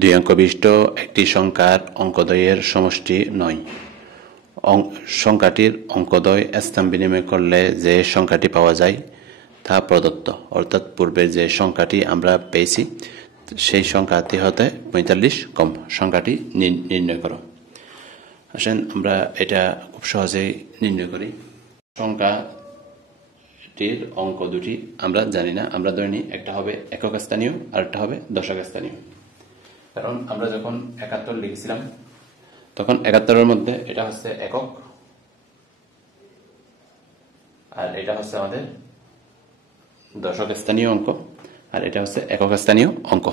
দুই অঙ্ক বিশিষ্ট একটি সংখ্যার অঙ্কদ্বয়ের সমষ্টি 9। সংখ্যাটির অঙ্কদ্বয় স্থান বিনিময় করলে যে সংখ্যাটি পাওয়া যায় তা প্রদত্ত, অর্থাৎ পূর্বের যে সংখ্যাটি আমরা পেয়েছি সেই সংখ্যাটি হতে 45 কম। সংখ্যাটি নির্ণয় করো। আসেন আমরা এটা খুব সহজেই নির্ণয় করি। সংখ্যাটির অঙ্ক দুটি আমরা জানি না, আমরা ধরে নিই একটা হবে একক স্থানীয় আর একটা হবে দশক স্থানীয়। কারণ আমরা যখন 71 লিখেছিলাম তখন 71-এর মধ্যে এটা হচ্ছে একক আর এটা হচ্ছে আমাদের দশক স্থানীয় অঙ্ক আর এটা হচ্ছে একক স্থানীয় অঙ্ক।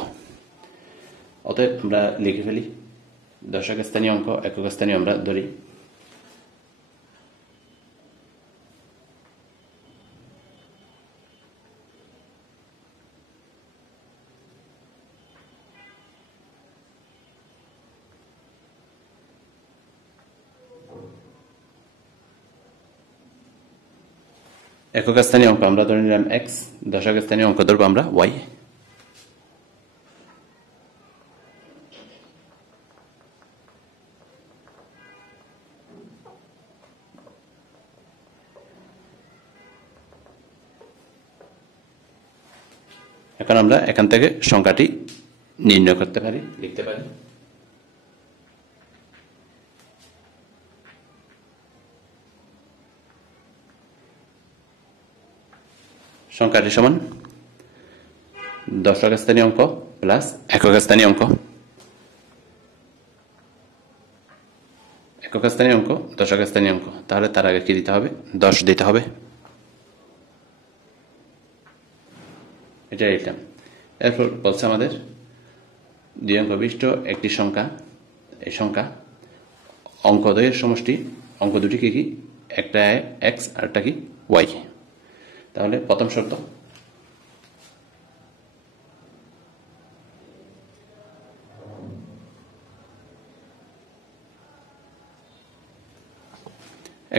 অতএব আমরা লিখে ফেলি দশক স্থানীয় অঙ্ক একক স্থানীয় আমরা ধরি। একক স্থানীয় অঙ্ক আমরা ধরে নিলাম x, দশক স্থানীয় অঙ্ক ধরবো আমরা y। এখন আমরা এখান থেকে সংখ্যাটি নির্ণয় করতে পারি, লিখতে পারি। সংখ্যাটি সমান দশক স্থানীয় অঙ্ক প্লাস একক স্থানীয় অঙ্ক। একক স্থানীয় অঙ্ক দশক স্থানীয় অঙ্ক, তাহলে তার আগে কি দিতে হবে? 10 দিতে হবে। এটা লিখলাম। এরপর বলছে আমাদের দুই অঙ্ক বিশিষ্ট একটি সংখ্যা, এই সংখ্যা অঙ্কদ্বয়ের সমষ্টি। অঙ্ক দুটি কি কি? একটা x আর একটা কি y। তাহলে প্রথম শর্ত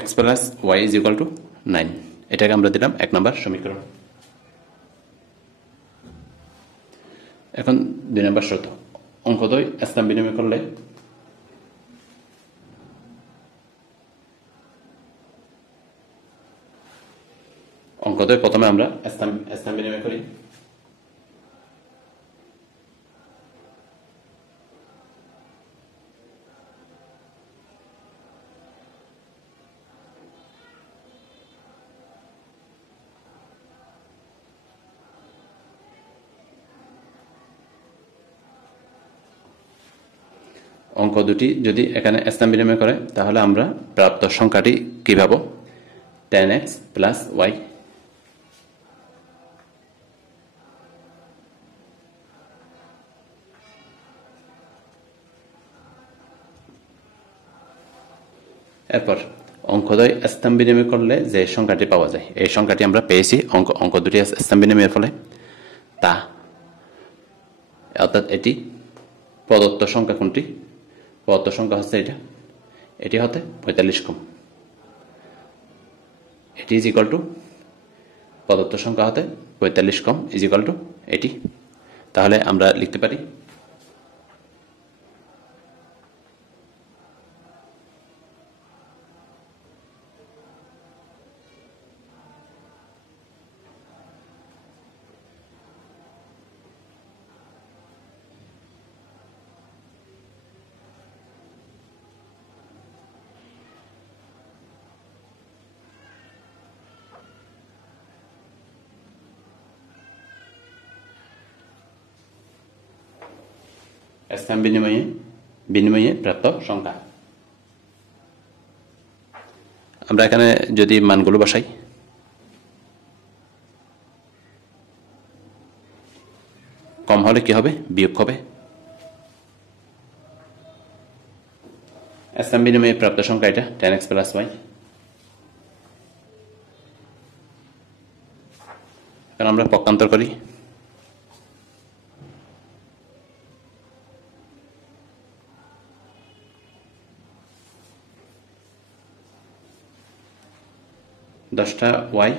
x plus y is equal to 9। এটাকে আমরা দিলাম 1 নম্বর সমীকরণ। এখন 2 নম্বর শর্ত, অঙ্কদ্বয় স্থান বিনিময় করলে অঙ্কদ্বয় প্রথমে আমরা স্থান বিনিময় করি। অঙ্ক দুটি যদি এখানে স্থান বিনিময় করে তাহলে আমরা প্রাপ্ত সংখ্যাটি কি পাবো? 10x plus y। এরপর অঙ্কদ্বয় স্থান বিনিময় করলে যে সংখ্যাটি পাওয়া যায় এই সংখ্যাটি আমরা পেয়েছি অঙ্ক দুটি স্থান বিনিময়ের ফলে, তা অর্থাৎ এটি প্রদত্ত সংখ্যা কোনটি? প্রদত্ত সংখ্যা হচ্ছে এটি হতে 45 কম। এটি ইজ ইকুয়াল টু প্রদত্ত সংখ্যা হতে 45 কম ইজ ইকুয়াল টু এটি। তাহলে আমরা লিখতে পারি স্থান বিনিময়ে প্রাপ্ত সংখ্যা। আমরা এখানে যদি মানগুলো বসাই, কম হলে কি হবে? বিয়োগ হবে। স্থান বিনিময়ে প্রাপ্ত সংখ্যা এটা 10x প্লাস y। এখন আমরা পক্ষান্তর করি। দশটা y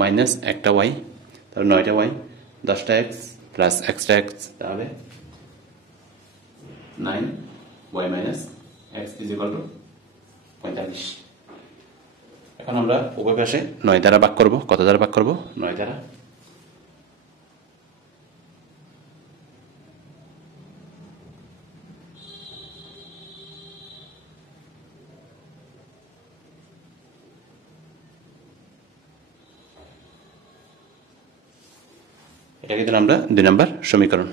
মাইনাস একটা y, তাহলে 9টা y, 10টা x প্লাস এক্সট্রা x, তাহলে 9y minus x is equal to 45। এখন আমরা উভয় পাশে 9 দ্বারা ভাগ করব। কত দ্বারা ভাগ করব? 9 দ্বারা। এটাকে দিলাম আমরা 2 নম্বর সমীকরণ।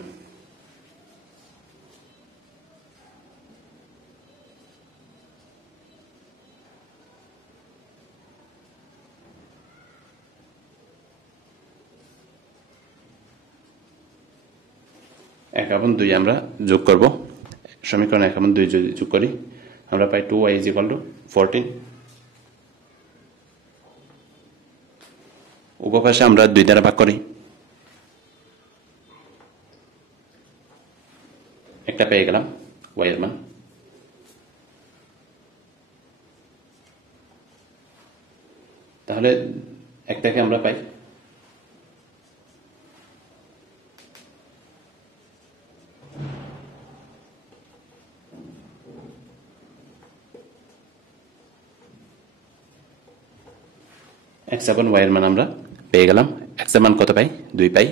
এক এবং 2 আমরা যোগ করব। সমীকরণ 1 এবং 2 যদি যোগ করি আমরা পাই 2y ইজ ইকুয়াল টু 14। উভয় পাশে আমরা 2 দ্বারা ভাগ করি। একটা পেয়ে গেলাম y এর মান। তাহলে একটাকে আমরা পাই x এবং y এর মান আমরা পেয়ে গেলাম। x এর মান কত পাই? 2 পাই।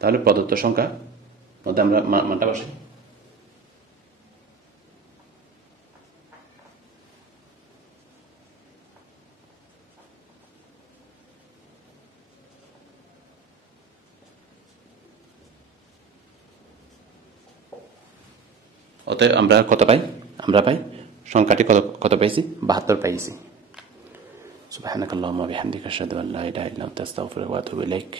তাহলে প্রদত্ত সংখ্যা মধ্যে আমরা মানটা বসাই। অতএব আমরা কত পাই? আমরা পাই সংখ্যাটি কত পাইছি? 72 পাইছি। সুবহানাকাল্লাহুম্মা ওয়া বিহামদিকা আশহাদু আল্লা ইলাহা ইল্লা আনতা আস্তাগফিরুকা ওয়া আতুবু ইলাইক।